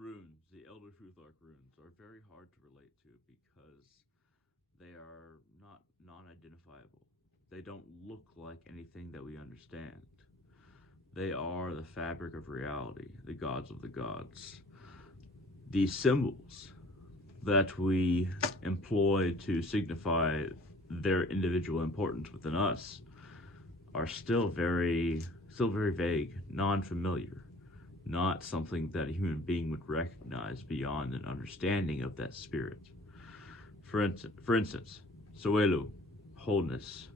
runes, the Elder Futhark runes, are very hard to relate to because they are not non-identifiable. They don't look like anything that we understand. They are the fabric of reality, the gods of the gods. These symbols that we employ to signify their individual importance within us are still very vague, non-familiar, not something that a human being would recognize beyond an understanding of that spirit. For instance, Soelu, wholeness.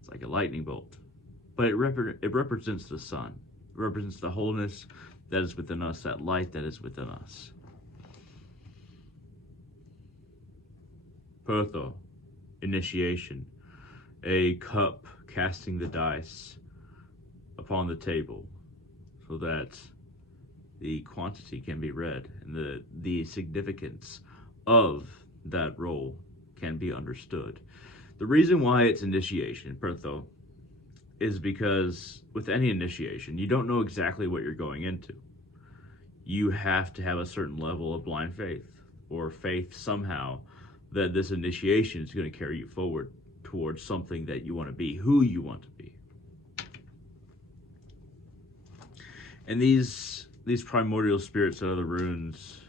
It's like a lightning bolt, but it represents the sun. It represents the wholeness that is within us, that light that is within us. Pertho, initiation, a cup casting the dice upon the table so that the quantity can be read and the significance of that roll can be understood. The reason why it's initiation, Pertho, is because with any initiation, you don't know exactly what you're going into. You have to have a certain level of blind faith, or faith somehow that this initiation is going to carry you forward towards something that you want to be, who you want to be. And these primordial spirits out of the runes,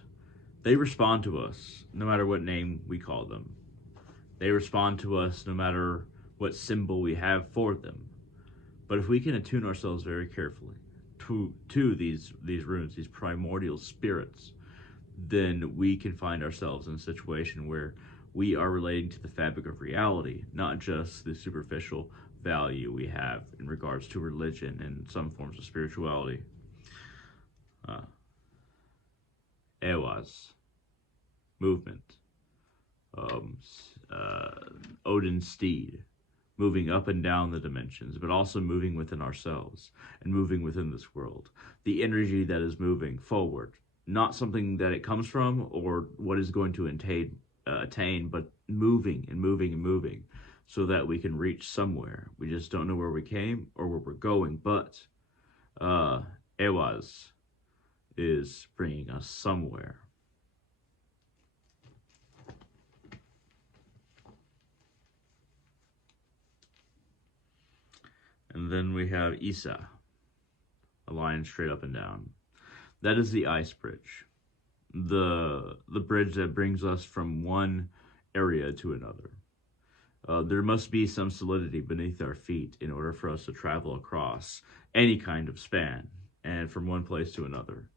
they respond to us no matter what name we call them. They respond to us no matter what symbol we have for them. But if we can attune ourselves very carefully to these runes, these primordial spirits, then we can find ourselves in a situation where we are relating to the fabric of reality, not just the superficial value we have in regards to religion and some forms of spirituality. Ewas, movement. Odin's steed, moving up and down the dimensions, but also moving within ourselves and moving within this world. The energy that is moving forward, not something that it comes from or what is going to attain, but moving and moving and moving so that we can reach somewhere. We just don't know where we came or where we're going, but Ewas is bringing us somewhere. And then we have Isa, a line straight up and down. That is the ice bridge. The bridge that brings us from one area to another. There must be some solidity beneath our feet in order for us to travel across any kind of span and from one place to another.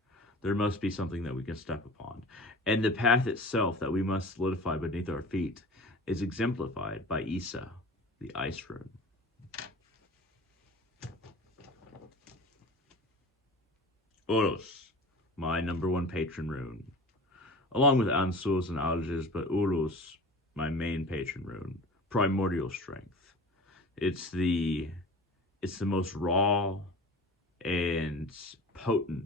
There must be something that we can step upon. And the path itself that we must solidify beneath our feet is exemplified by Isa, the ice rune. Oros, my number one patron rune. Along with Ansus and Alges, but Oros, my main patron rune. Primordial strength. It's the most raw and potent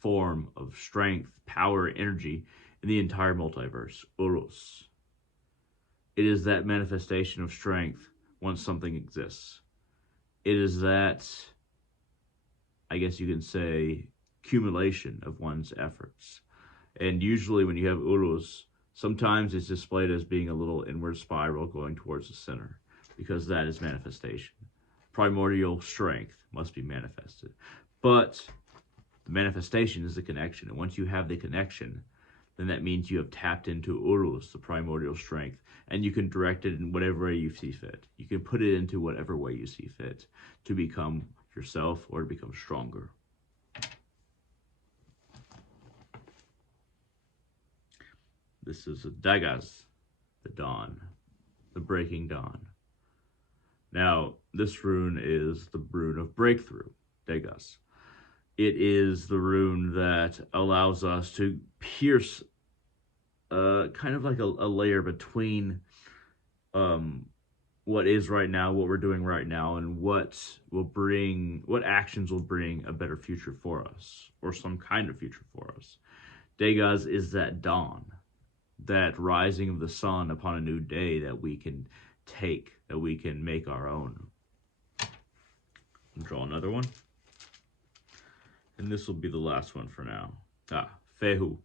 form of strength, power, energy in the entire multiverse. Oros. It is that manifestation of strength once something exists. It is that, I guess you can say, accumulation of one's efforts. And usually when you have Urus, sometimes it's displayed as being a little inward spiral going towards the center, because that is manifestation. Primordial strength must be manifested. But the manifestation is the connection. And once you have the connection, then that means you have tapped into Urus, the primordial strength, and you can direct it in whatever way you see fit. You can put it into whatever way you see fit to become yourself or to become stronger. This is Dagas, the dawn, the breaking dawn. Now, this rune is the rune of breakthrough, Dagas. It is the rune that allows us to pierce kind of like a layer between what is right now, what we're doing right now, and what actions will bring a better future for us, or some kind of future for us. Dagas is that dawn, that rising of the sun upon a new day that we can take, that we can make our own. Draw another one. And this will be the last one for now. Fehu.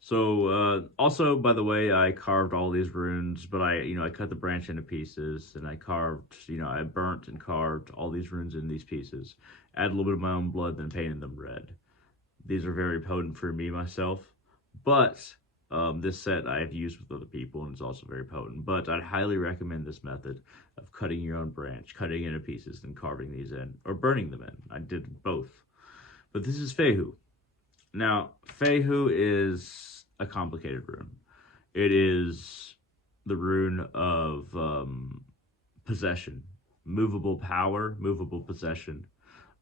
So, also, by the way, I carved all these runes, but I cut the branch into pieces, and I carved, I burnt and carved all these runes in these pieces. Add a little bit of my own blood, then painted them red. These are very potent for me, myself, but this set I have used with other people, and it's also very potent. But I'd highly recommend this method of cutting your own branch, cutting it into pieces, then carving these in, or burning them in. I did both. But this is Fehu. Now, Fehu is a complicated rune. It is the rune of possession, movable power, movable possession,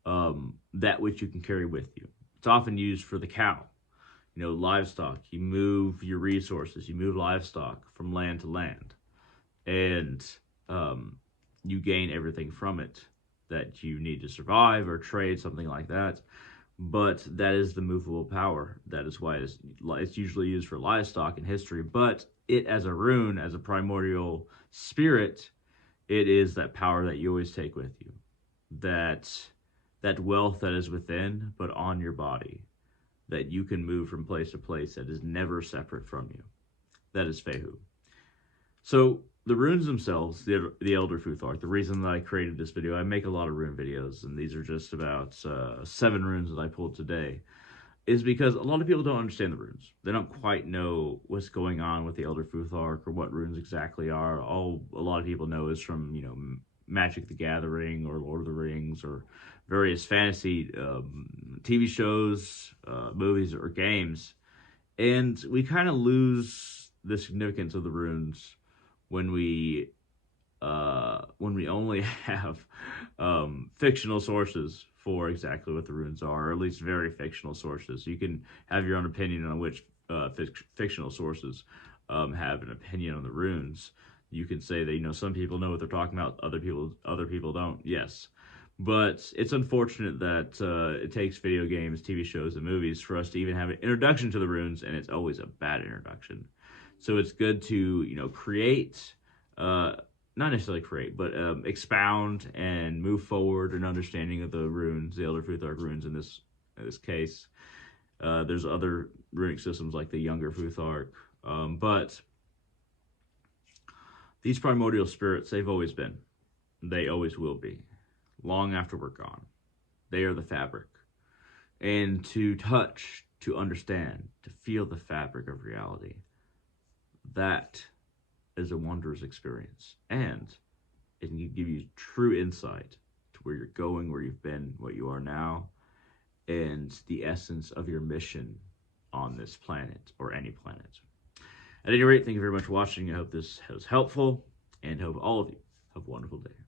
that which you can carry with you. It's often used for the cow, livestock. You move your resources, you move livestock from land to land, and you gain everything from it that you need to survive or trade, something like that. But that is the movable power. That is why it's usually used for livestock in history. But it, as a rune, as a primordial spirit, it is that power that you always take with you. That wealth that is within, but on your body. That you can move from place to place that is never separate from you. That is Fehu. So, the runes themselves, the Elder Futhark, the reason that I created this video, I make a lot of rune videos, and these are just about 7 runes that I pulled today, is because a lot of people don't understand the runes. They don't quite know what's going on with the Elder Futhark or what runes exactly are. All a lot of people know is from, Magic the Gathering or Lord of the Rings or various fantasy TV shows, movies, or games. And we kind of lose the significance of the runes when we only have fictional sources for exactly what the runes are, or at least very fictional sources. You can have your own opinion on which fictional sources have an opinion on the runes. You can say that some people know what they're talking about, other people don't. Yes, but it's unfortunate that it takes video games, TV shows, and movies for us to even have an introduction to the runes, and it's always a bad introduction. So it's good to, create, not necessarily create, but expound and move forward an understanding of the runes, the Elder Futhark runes in this case. There's other runic systems like the Younger Futhark, but these primordial spirits, they've always been. They always will be, long after we're gone. They are the fabric. And to touch, to understand, to feel the fabric of reality, that is a wondrous experience, and it can give you true insight to where you're going, where you've been, what you are now, and the essence of your mission on this planet, or any planet. At any rate, thank you very much for watching. I hope this was helpful, and hope all of you have a wonderful day.